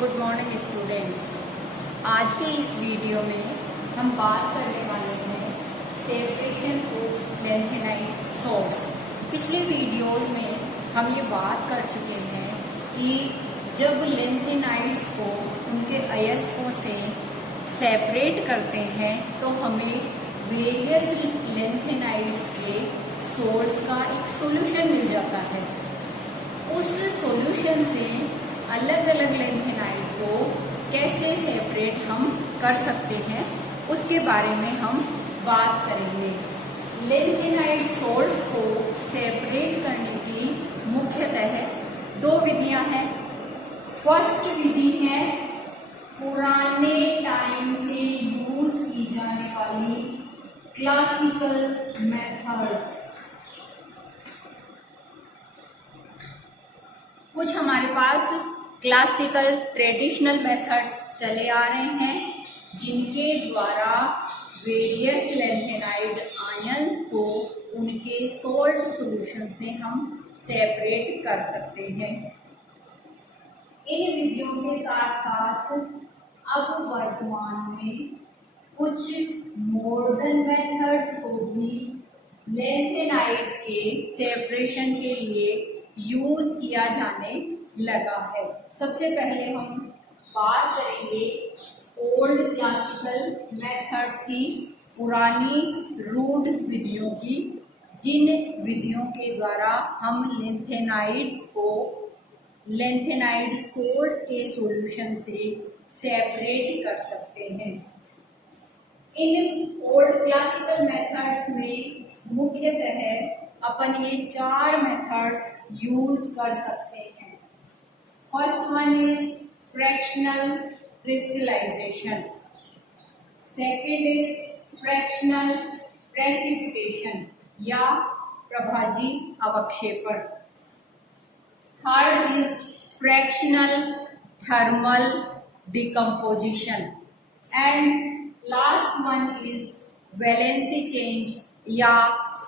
Good morning students. आज के इस वीडियो में हम बात करने वाले हैं सेपरेशन ऑफ लेंथेनाइट सॉल्ट्स। पिछले वीडियोस में हम ये बात कर चुके हैं कि जब लेंथेनाइट्स को उनके अयस्कों से सेपरेट करते हैं तो हमें वेरियस लेंथेनाइट्स के सॉल्ट्स का एक सॉल्यूशन मिल जाता है। उस सॉल्यूशन से अलग अलग लेंथेनाइट को कैसे सेपरेट हम कर सकते हैं उसके बारे में हम बात करेंगे। लेंथेनाइट सॉल्ट्स को सेपरेट करने की मुख्यतः दो विधियां हैं। फर्स्ट विधि है पुराने टाइम से यूज की जाने वाली क्लासिकल मेथड्स। कुछ हमारे पास क्लासिकल ट्रेडिशनल मेथड्स चले आ रहे हैं जिनके द्वारा वेरियस लेंथेनाइट आयंस को उनके सोल्ट सॉल्यूशन से हम सेपरेट कर सकते हैं। इन विधियों के साथ साथ अब वर्तमान में कुछ मॉडर्न मेथड्स को भी लेंथेनाइट्स के सेपरेशन के लिए यूज किया जाने लगा है। सबसे पहले हम बात करेंगे ओल्ड क्लासिकल मेथड्स की, पुरानी रूढ़ विधियों की, जिन विधियों के द्वारा हम लेंथेनाइट सॉल्ट्स के सॉल्यूशन से सेपरेट कर सकते हैं। इन ओल्ड क्लासिकल मेथड्स में मुख्यतः अपन ये 4 मेथड्स यूज कर सकते हैं। First one is fractional crystallization, second is fractional precipitation या प्रभाजी अवक्षेपण, third is fractional thermal decomposition and last one is valency change या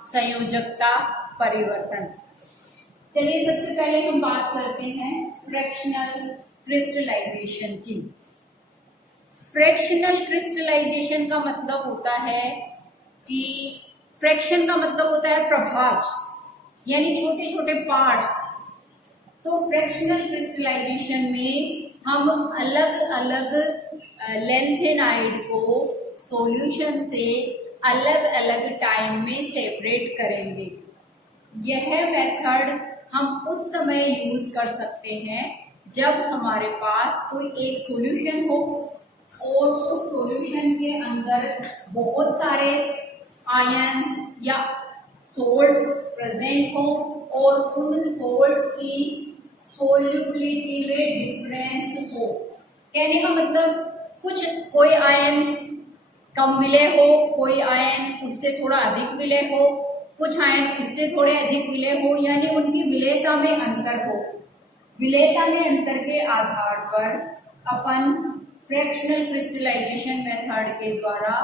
संयोजकता परिवर्तन। चलिए सबसे पहले हम बात करते हैं फ्रैक्शनल क्रिस्टलाइजेशन की। फ्रैक्शनल क्रिस्टलाइजेशन का मतलब होता है कि फ्रैक्शन का मतलब होता है प्रभाज, यानी छोटे छोटे पार्ट्स। तो फ्रैक्शनल क्रिस्टलाइजेशन में हम अलग अलग लेंथेनाइड को सॉल्यूशन से अलग अलग टाइम में सेपरेट करेंगे। यह मेथड हम उस समय यूज कर सकते हैं जब हमारे पास कोई एक सॉल्यूशन हो और उस सॉल्यूशन के अंदर बहुत सारे आयंस या सोल्ट्स प्रेजेंट हो और उन सोल्ट्स की सोल्यूबिलिटी में डिफरेंस हो। कहने का मतलब कोई आयन कम मिले हो, कोई आयन उससे थोड़ा अधिक मिले हो, कुछ आयन उससे थोड़े अधिक मिले हो, यानी उनकी विलेयता में अंतर हो। विलेयता में अंतर के आधार पर अपन फ्रैक्शनल क्रिस्टलाइजेशन मेथड के द्वारा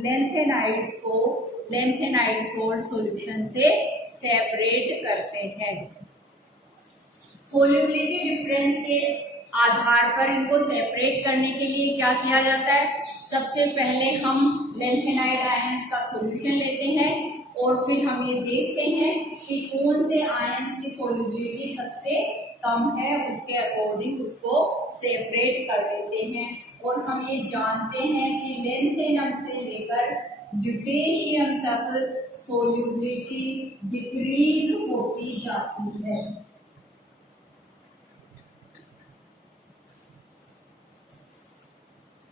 लेंथेनाइट्स को लेंथेनाइट सॉल्ट सॉल्यूशन से सेपरेट करते हैं। सोल्यूबिलिटी डिफरेंस के आधार पर इनको सेपरेट करने के लिए क्या किया जाता है? सबसे पहले हम लेंथेनाइट आयंस का सॉल्यूशन लेते हैं और फिर हम ये देखते हैं कि कौन से आयंस की सोल्यूबिलिटी सबसे कम है, उसके अकॉर्डिंग उसको सेपरेट कर देते हैं। और हम ये जानते हैं कि लेंथेनम से लेकर ल्यूटेशियम तक सोल्यूबिलिटी डिक्रीज होती जाती है।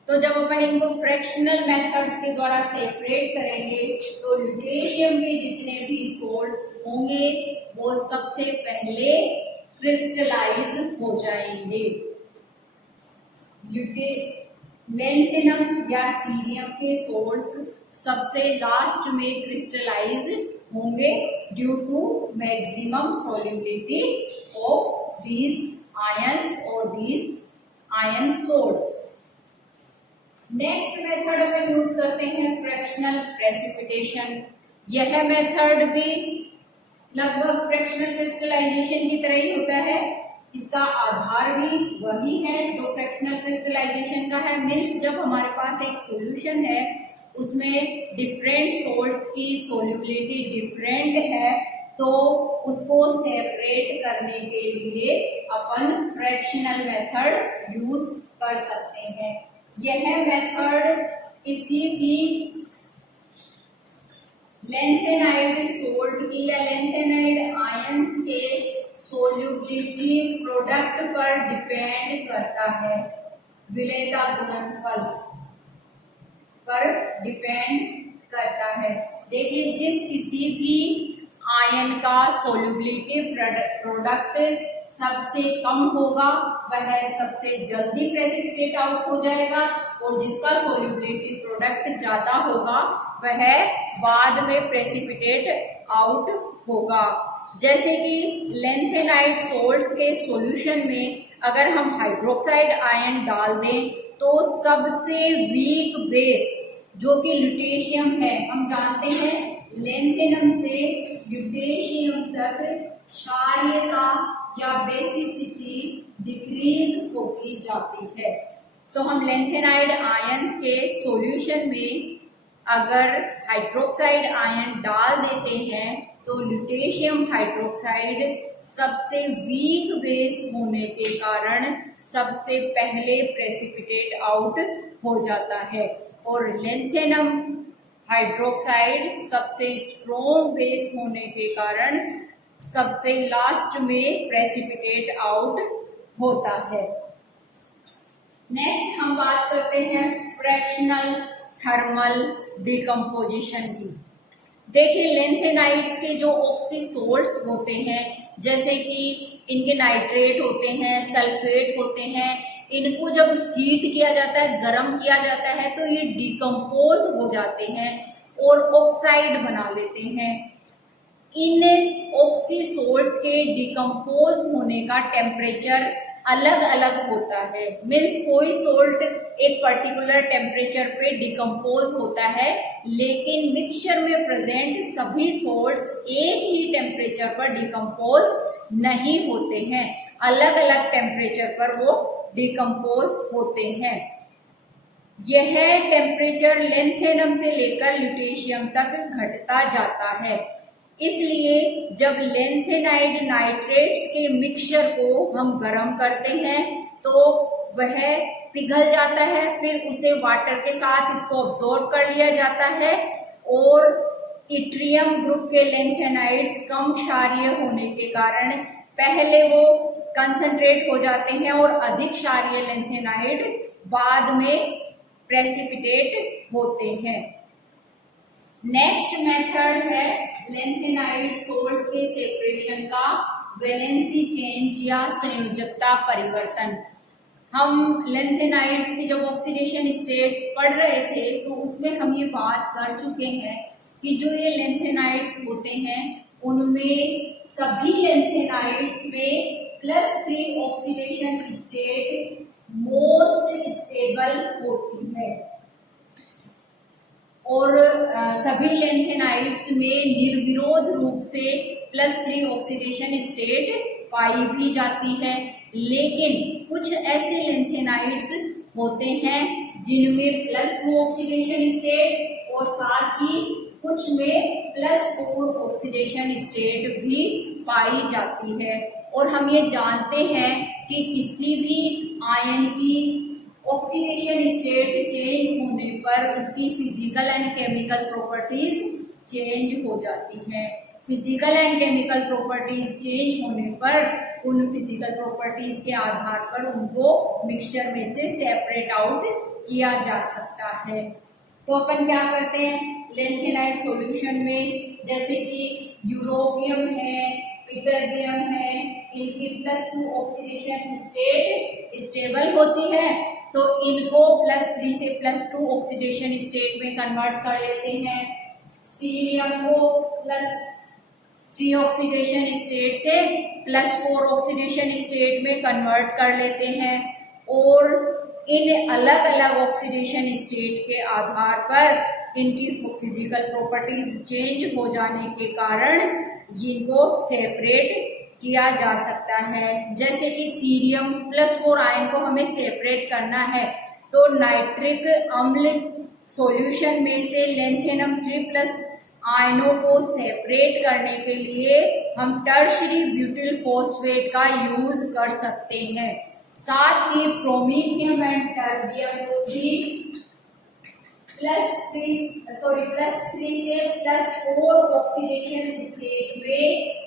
तो जब अपन इनको फ्रैक्शनल मेथड्स के द्वारा सेपरेट करेंगे तो ल्यूटेशियम के जितने भी सोल्ट्स होंगे वो सबसे पहले क्रिस्टलाइज हो जाएंगे। लेंथेनम या सीरियम के सोल्ट्स सबसे लास्ट में क्रिस्टलाइज होंगे due to maximum solubility of these ions और these ion salts. Next method अपन यूज करते हैं फ्रैक्शनल प्रेसिपिटेशन। यह मेथड भी लगभग फ्रैक्शनल क्रिस्टलाइजेशन की तरह ही होता है। इसका आधार भी वही है जो फ्रैक्शनल क्रिस्टलाइजेशन का है। मीन्स जब हमारे पास एक सॉल्यूशन है उसमें डिफरेंट सोल्ट्स की सोल्युबिलिटी डिफरेंट है, तो उसको सेपरेट करने के लिए अपन फ्रैक्शनल मेथड यूज कर सकते हैं। यह मेथड किसी भी लेंथेनाइड सोल्ट की या लेंथेनाइड आयंस के सोल्युबिलिटी प्रोडक्ट पर डिपेंड करता है, विलेयता गुणनफल पर डिपेंड करता है। देखिए, जिस किसी भी आयन का सोल्युबिलिटी प्रोडक्ट सबसे कम होगा वह सबसे जल्दी प्रेसिपिटेट आउट हो जाएगा, और जिसका सोल्युबिलिटी प्रोडक्ट ज्यादा होगा वह बाद में प्रेसिपिटेट आउट होगा। जैसे कि लेंथेनाइड सोल्ट्स के सॉल्यूशन में अगर हम हाइड्रोक्साइड आयन डाल दें तो सबसे वीक बेस जो कि ल्यूटेशियम है, हम जानते हैं लेंथेनम से ल्यूटेशियम तक क्षारीयता या बेसिसिटी डिक्रीज होती जाती है। तो हम लेंथेनाइड आयंस के सॉल्यूशन में अगर हाइड्रोक्साइड आयन डाल देते हैं तो ल्यूटेशियम हाइड्रोक्साइड सबसे वीक बेस होने के कारण सबसे पहले प्रेसिपिटेट आउट हो जाता है, और लेंथेनम हाइड्रोक्साइड सबसे स्ट्रॉन्ग बेस होने के कारण सबसे लास्ट में प्रेसिपिटेट आउट होता है। नेक्स्ट हम बात करते हैं फ्रैक्शनल थर्मल डिकम्पोजिशन की। देखिए, लेंथेनाइड्स के जो ऑक्सीसोल्ट्स होते हैं, जैसे कि इनके नाइट्रेट होते हैं, सल्फेट होते हैं, इनको जब हीट किया जाता है, गर्म किया जाता है, तो ये डिकम्पोज हो जाते हैं और ऑक्साइड बना लेते हैं। इन ऑक्सीसोल्ट्स के डिकम्पोज होने का टेम्परेचर अलग अलग होता है। मीन्स कोई सोल्ट एक पर्टिकुलर टेम्परेचर पे डिकम्पोज होता है, लेकिन मिक्सचर में प्रेजेंट सभी सोल्ट्स एक ही टेम्परेचर पर डिकम्पोज नहीं होते हैं, अलग अलग टेम्परेचर पर वो डिकम्पोज होते हैं। यह टेम्परेचर लेंथेनम से लेकर ल्यूटेशियम तक घटता जाता है। इसलिए जब लेंथेनाइड नाइट्रेट्स के मिक्सचर को हम गर्म करते हैं तो वह पिघल जाता है, फिर उसे वाटर के साथ इसको अब्सॉर्ब कर लिया जाता है, और इट्रियम ग्रुप के लेंथेनाइड्स कम क्षारीय होने के कारण पहले वो कंसंट्रेट हो जाते हैं और अधिक क्षारीय लेंथेनाइड बाद में प्रेसिपिटेट होते हैं। नेक्स्ट मेथड है लेंथेनाइड सोल्ट्स के सेपरेशन का वैलेंसी चेंज या संयोजकता परिवर्तन। हम लेंथेनाइड्स की जब ऑक्सीडेशन स्टेट पढ़ रहे थे तो उसमें हम ये बात कर चुके हैं कि जो ये लेंथेनाइड्स होते हैं उनमें सभी लेंथेनाइड्स में +3 ऑक्सीडेशन स्टेट मोस्ट स्टेबल होती है, और सभी लेंथेनाइड्स में निर्विरोध रूप से +3 ऑक्सीडेशन स्टेट पाई भी जाती है। लेकिन कुछ ऐसे लेंथेनाइड्स होते हैं जिनमें +2 ऑक्सीडेशन स्टेट और साथ ही कुछ में +4 ऑक्सीडेशन स्टेट भी पाई जाती है। और हम ये जानते हैं कि किसी भी आयन की ऑक्सीडेशन स्टेट चेंज होने पर उसकी physical and chemical properties change हो जाती हैं। Physical and chemical properties change होने पर उन फिजिकल प्रॉपर्टीज के आधार पर उनको मिक्सचर में से सेपरेट आउट किया जा सकता है। तो अपन क्या करते हैं, लेंथेनाइड सॉल्यूशन में जैसे कि यूरोपियम है, इटरबियम है, इनकी +2 ऑक्सीडेशन स्टेट स्टेबल होती है, तो इनको +3 से +2 ऑक्सीडेशन स्टेट में कन्वर्ट कर लेते हैं। सीरियम को +3 ऑक्सीडेशन स्टेट से +4 ऑक्सीडेशन स्टेट में कन्वर्ट कर लेते हैं, और इन अलग अलग ऑक्सीडेशन स्टेट के आधार पर इनकी फिजिकल प्रॉपर्टीज चेंज हो जाने के कारण इनको सेपरेट किया जा सकता है। जैसे कि सीरियम +4 आयन को हमें सेपरेट करना है तो नाइट्रिक अम्ल सॉल्यूशन में से लेंथेनम 3+ आयनों को सेपरेट करने के लिए हम टर्शरी ब्यूटिल फॉस्फेट का यूज कर सकते हैं। साथ ही प्रोमीथियम एंड टर्बियम को भी +3 से +4 ऑक्सीडेशन स्टेट में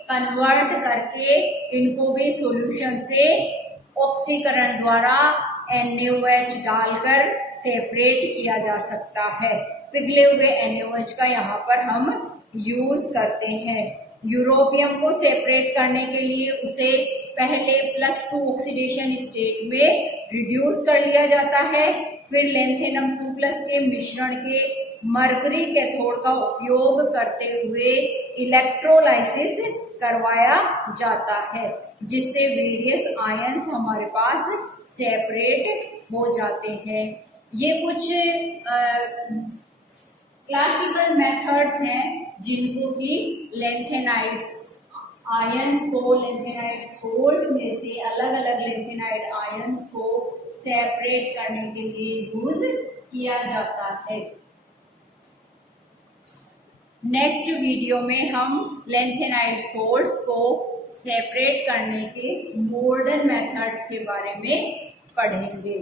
कन्वर्ट करके इनको भी सॉल्यूशन से ऑक्सीकरण द्वारा NaOH डालकर सेपरेट किया जा सकता है। पिघले हुए NaOH का यहाँ पर हम यूज करते हैं। यूरोपियम को सेपरेट करने के लिए उसे पहले +2 ऑक्सीडेशन स्टेट में रिड्यूस कर लिया जाता है, फिर लेंथेनम 2+ के मिश्रण के मरकरी कैथोड का उपयोग करते हुए इलेक्ट्रोलाइसिस करवाया जाता है, जिससे वेरियस आयंस हमारे पास सेपरेट हो जाते हैं। ये कुछ क्लासिकल मेथड्स हैं जिनको कि लेंथेनाइड्स आयंस को लेंथेनाइड सोर्स में से अलग अलग लेंथेनाइड आयंस को सेपरेट करने के लिए यूज किया जाता है। नेक्स्ट वीडियो में हम लेंथेनाइड सोर्स को सेपरेट करने के मॉडर्न मेथड्स के बारे में पढ़ेंगे।